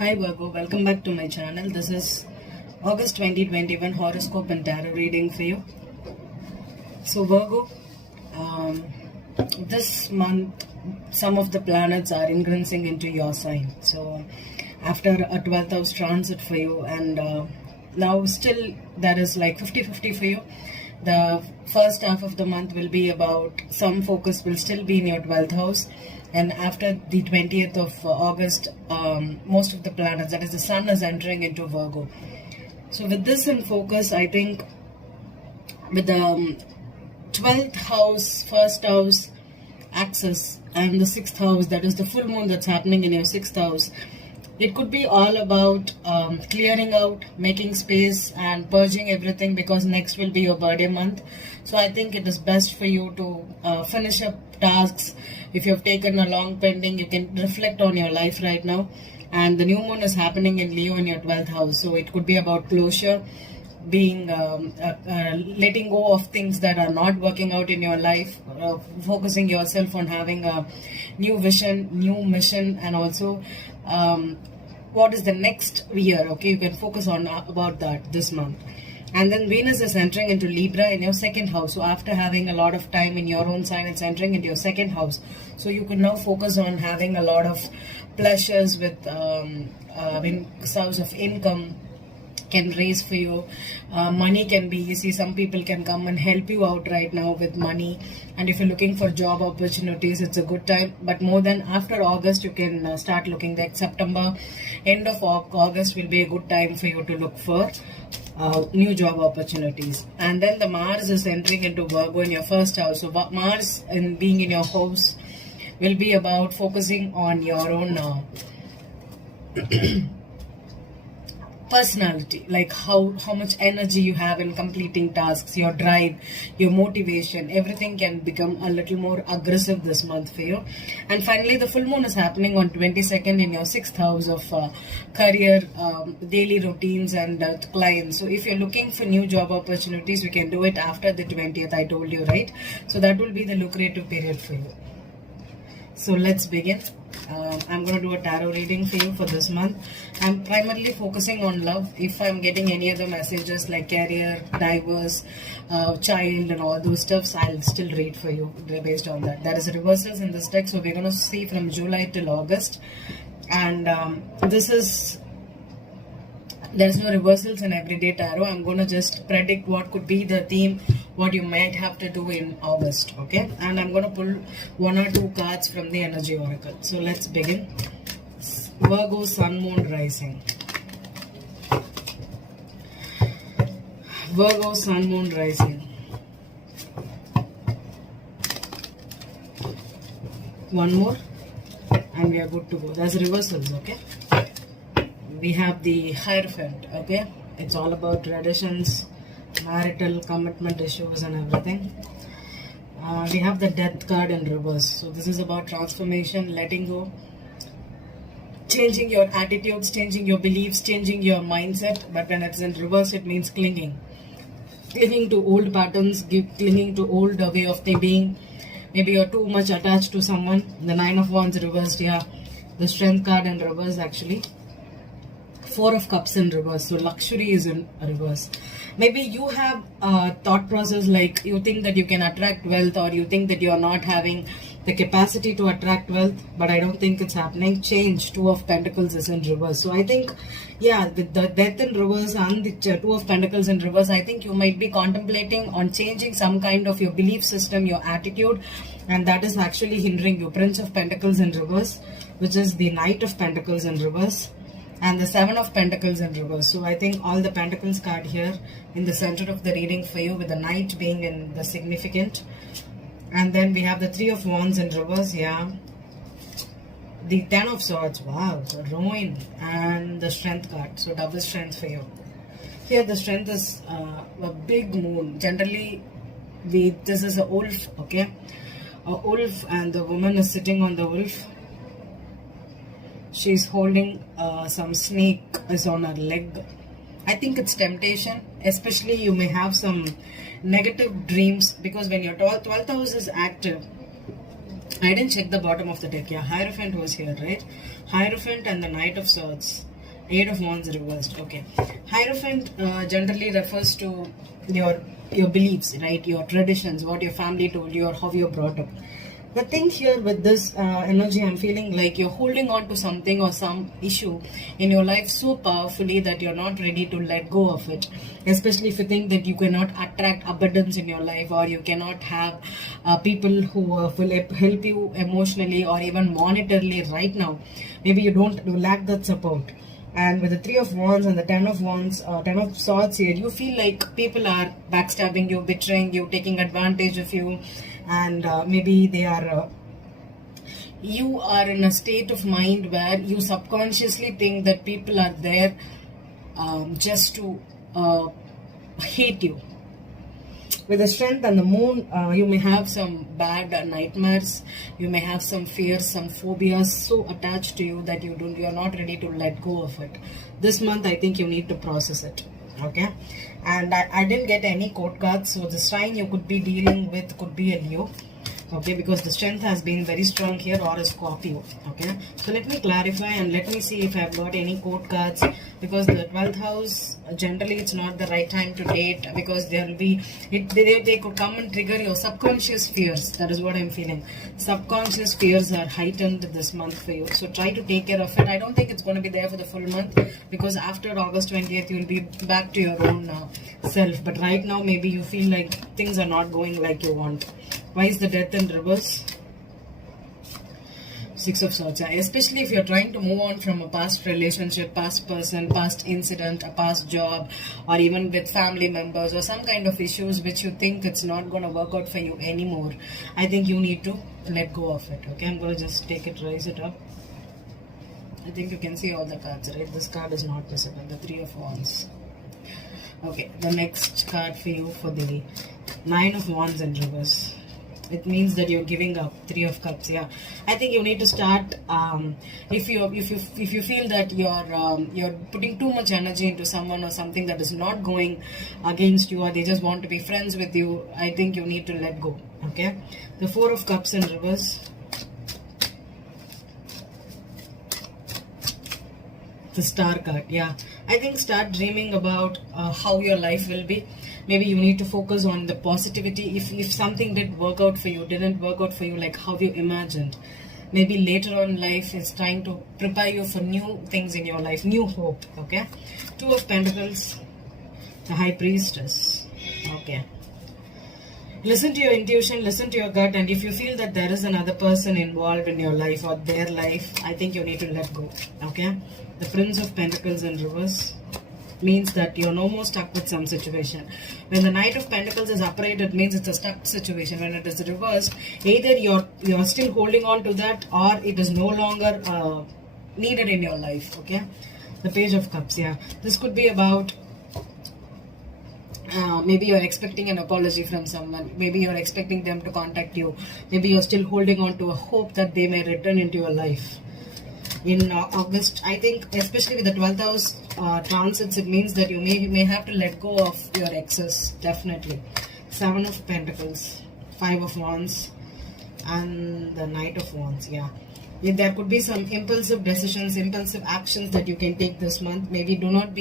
Hi Virgo, welcome back to my channel. This is August 2021 horoscope and tarot reading for you. So Virgo, this month some of the planets are ingressing into your sign. So after a 12th house transit for you, and now still there is like 50-50 for you. The first half of the month will be about, some focus will still be in your 12th house, and after the 20th of August, most of the planets, that is the sun, is entering into Virgo. So with this in focus, I think with the 12th house, first house axis, and the 6th house, that is the full moon that's happening in your 6th house, it could be all about clearing out, making space and purging everything, because next will be your birthday month. So I think it is best for you to finish up tasks. If you have taken a long pending, you can reflect on your life right now. And the new moon is happening in Leo in your 12th house. So it could be about closure, being letting go of things that are not working out in your life, focusing yourself on having a new vision, new mission, and also what is the next year. Okay, you can focus on about that this month. And then Venus is entering into Libra in your 2nd house. So after having a lot of time in your own sign, it's entering into your 2nd house. So you can now focus on having a lot of pleasures with source of income can raise for you. Money can be, you see, some people can come and help you out right now with money. And if you're looking for job opportunities, it's a good time. But more than after August, you can start looking. Like September, end of August will be a good time for you to look for new job opportunities. And then the Mars is entering into Virgo in your 1st house. So Mars in being in your house will be about focusing on your own personality, like how much energy you have in completing tasks, your drive, your motivation, everything can become a little more aggressive this month for you. And finally, the full moon is happening on 22nd in your 6th house of career, daily routines, and clients. So if you're looking for new job opportunities, you can do it after the 20th, I told you, right? So that will be the lucrative period for you. So let's begin. I'm going to do a tarot reading for you for this month. I'm primarily focusing on love. If I'm getting any other messages like career, divorce, child, and all those stuffs, I'll still read for you based on that. There is reversals in this deck, so we're going to see from July till August. And there's no reversals in everyday tarot. I'm going to just predict what could be the theme, what you might have to do in August, okay? And I'm going to pull 1 or 2 cards from the energy oracle. So let's begin. Virgo, Sun, Moon, Rising. Virgo, Sun, Moon, Rising. One more and we are good to go. There's reversals, okay? We have the Hierophant, okay? It's all about traditions, marital commitment issues and everything. We have the Death card in reverse. So this is about transformation, letting go, changing your attitudes, changing your beliefs, changing your mindset. But when it's in reverse, it means clinging to old patterns, clinging to old way of being. Maybe you're too much attached to someone. The 9 of Wands reversed, yeah. The Strength card in reverse, actually. 4 of Cups in reverse. So luxury is in reverse. Maybe you have a thought process like you think that you can attract wealth, or you think that you are not having the capacity to attract wealth, but I don't think it's happening. Change. 2 of Pentacles is in reverse. So I think, yeah, with the Death in reverse and the 2 of Pentacles in reverse, I think you might be contemplating on changing some kind of your belief system, your attitude, and that is actually hindering you. Prince of Pentacles in reverse, which is the Knight of Pentacles in reverse, and the 7 of Pentacles in reverse. So I think all the Pentacles card here in the center of the reading for you, with the Knight being in the significant. And then we have the 3 of Wands in reverse, yeah. The 10 of Swords, wow, so Ruin, and the Strength card. So double strength for you. Here the strength is a big moon. Generally, this is a wolf, okay. A wolf, and the woman is sitting on the wolf. She's holding some snake is on her leg. I think it's temptation. Especially you may have some negative dreams, because when your 12th house is active, I didn't check the bottom of the deck. Yeah, Hierophant was here, right? Hierophant and the Knight of Swords. Eight of Wands reversed. Okay. Hierophant generally refers to your beliefs, right? Your traditions, what your family told you, or how you're brought up. The thing here with this energy, I'm feeling like you're holding on to something or some issue in your life so powerfully that you're not ready to let go of it. Especially if you think that you cannot attract abundance in your life, or you cannot have people who will help you emotionally or even monetarily right now. Maybe you lack that support. And with the Three of Wands and the Ten of Wands, Ten of Swords here, you feel like people are backstabbing you, betraying you, taking advantage of you, and maybe they are. You are in a state of mind where you subconsciously think that people are there just to hate you. With the Strength and the Moon, you may have some bad nightmares. You may have some fears, some phobias so attached to you that you are not ready to let go of it. This month, I think you need to process it. Okay, and I didn't get any court cards, so the sign you could be dealing with could be a Leo. Okay, because the Strength has been very strong here, or a Scorpio. Okay, so let me clarify and let me see if I've got any court cards, because the 12th house, generally it's not the right time to date, because there will be they could come and trigger your subconscious fears. That is what I'm feeling. Subconscious fears are heightened this month for you, so try to take care of it. I don't think it's going to be there for the full month, because after August 20th you'll be back to your own self, but right now maybe you feel like things are not going like you want. Why is the Death in reverse? Six of Swords. Especially if you're trying to move on from a past relationship, past person, past incident, a past job, or even with family members, or some kind of issues which you think it's not going to work out for you anymore. I think you need to let go of it. Okay, I'm going to just take it, raise it up. I think you can see all the cards, right? This card is not visible. The Three of Wands. Okay, the next card for you for the Nine of Wands in reverse. It means that you're giving up. Three of Cups. Yeah, I think you need to start. If you feel that you're putting too much energy into someone or something that is not going against you, or they just want to be friends with you, I think you need to let go. Okay, the Four of Cups in reverse. The Star card. Yeah, I think start dreaming about how your life will be. Maybe you need to focus on the positivity. If something didn't work out for you like how you imagined, maybe later on life is trying to prepare you for new things in your life, new hope. Okay, Two of Pentacles, the High Priestess. Okay, listen to your intuition, listen to your gut, and if you feel that there is another person involved in your life or their life, I think you need to let go. Okay, the Prince of Pentacles in reverse means that you're no more stuck with some situation. When the Knight of Pentacles is upright, it means it's a stuck situation. When it is reversed, either you're still holding on to that, or it is no longer needed in your life. Okay, the Page of Cups. Yeah, this could be about maybe you're expecting an apology from someone. Maybe you're expecting them to contact you. Maybe you're still holding on to a hope that they may return into your life. In August, I think, especially with the 12th house transits, it means that you may have to let go of your exes, definitely. Seven of Pentacles, Five of Wands, and the Knight of Wands. Yeah, there could be some impulsive decisions, impulsive actions that you can take this month. Maybe do not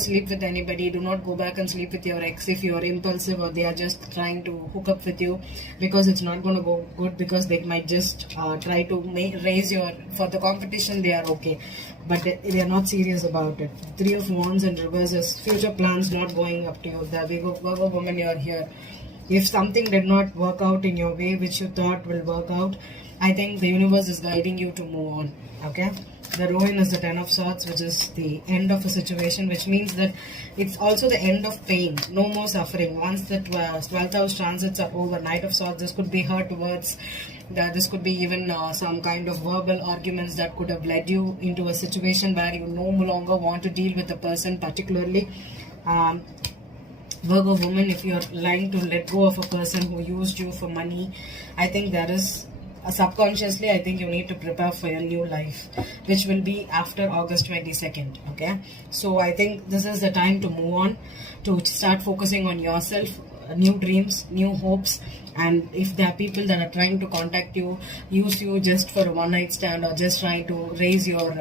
sleep with anybody. Do not go back and sleep with your ex if you are impulsive, or they are just trying to hook up with you, because it's not going to go good, because they might just try to raise your, for the competition they are okay, but they are not serious about it. Three of Wands in reverse is future plans not going up to you. The Virgo woman, you are here. If something did not work out in your way which you thought will work out, I think the universe is guiding you to move on. Okay, the Ruin is the Ten of Swords, which is the end of a situation, which means that it's also the end of pain. No more suffering. Once the 12th house transits are over, Knight of Swords, this could be hurt words. This could be even some kind of verbal arguments that could have led you into a situation where you no longer want to deal with the person, particularly. Virgo woman, if you're lying to let go of a person who used you for money, I think there is subconsciously, I think you need to prepare for your new life, which will be after August 22nd. Okay, so I think this is the time to move on, to start focusing on yourself. new dreams, new hopes. And if there are people that are trying to contact you, use you just for a one night stand, or just trying to raise your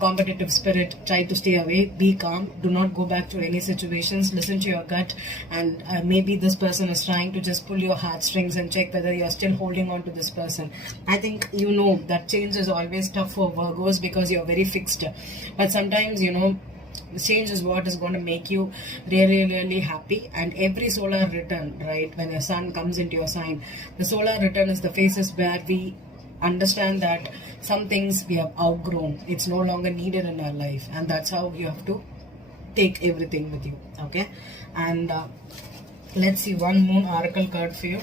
competitive spirit, try to stay away, be calm, do not go back to any situations, listen to your gut. And maybe this person is trying to just pull your heartstrings and check whether you're still holding on to this person. I think you know that change is always tough for Virgos because you're very fixed, but sometimes change is what is going to make you really, really happy. And every solar return, right, when your sun comes into your sign, the solar return is the phases where we understand that some things we have outgrown, it's no longer needed in our life, and that's how you have to take everything with you. Okay, and let's see one moon oracle card for you.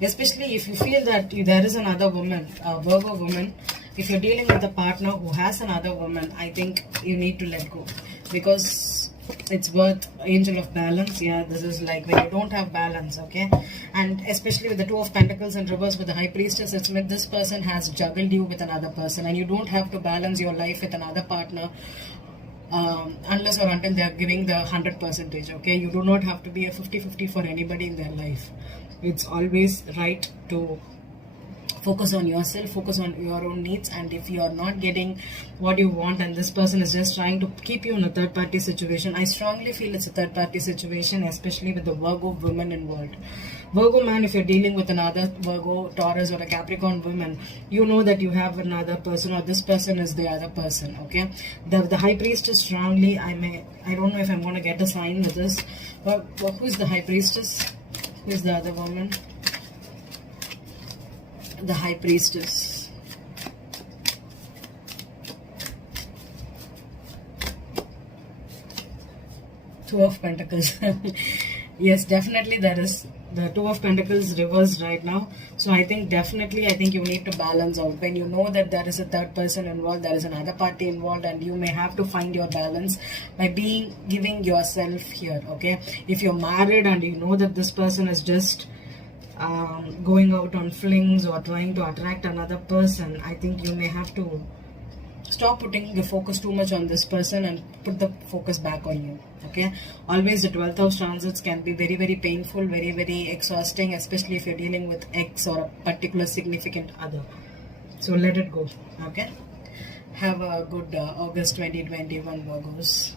Especially if you feel that there is another woman, a Virgo woman, if you're dealing with a partner who has another woman, I think you need to let go, because it's worth angel of balance. Yeah, this is like when you don't have balance. Okay, and especially with the two of pentacles in reverse with the high priestess, it's with this person has juggled you with another person, and you don't have to balance your life with another partner unless or until they are giving the 100%. Okay, you do not have to be a 50-50 for anybody in their life. It's always right to focus on yourself, focus on your own needs. And if you are not getting what you want and this person is just trying to keep you in a third party situation, I strongly feel it's a third party situation, especially with the Virgo woman involved. Virgo man, if you're dealing with another Virgo, Taurus or a Capricorn woman, you know that you have another person, or this person is the other person. Okay, the high priestess strongly, I don't know if I'm going to get a sign with this, but who's the high priestess? Who's the other woman? The high priestess. Two of Pentacles. Yes, definitely there is the Two of Pentacles reversed right now. So I think you need to balance out. When you know that there is a third person involved, there is another party involved, and you may have to find your balance by giving yourself here. Okay, if you're married and you know that this person is just going out on flings or trying to attract another person, I think you may have to stop putting the focus too much on this person and put the focus back on you. Okay, always the 12th house transits can be very, very painful, very, very exhausting, especially if you're dealing with ex or a particular significant other. So let it go. Okay, have a good August 2021, Virgos.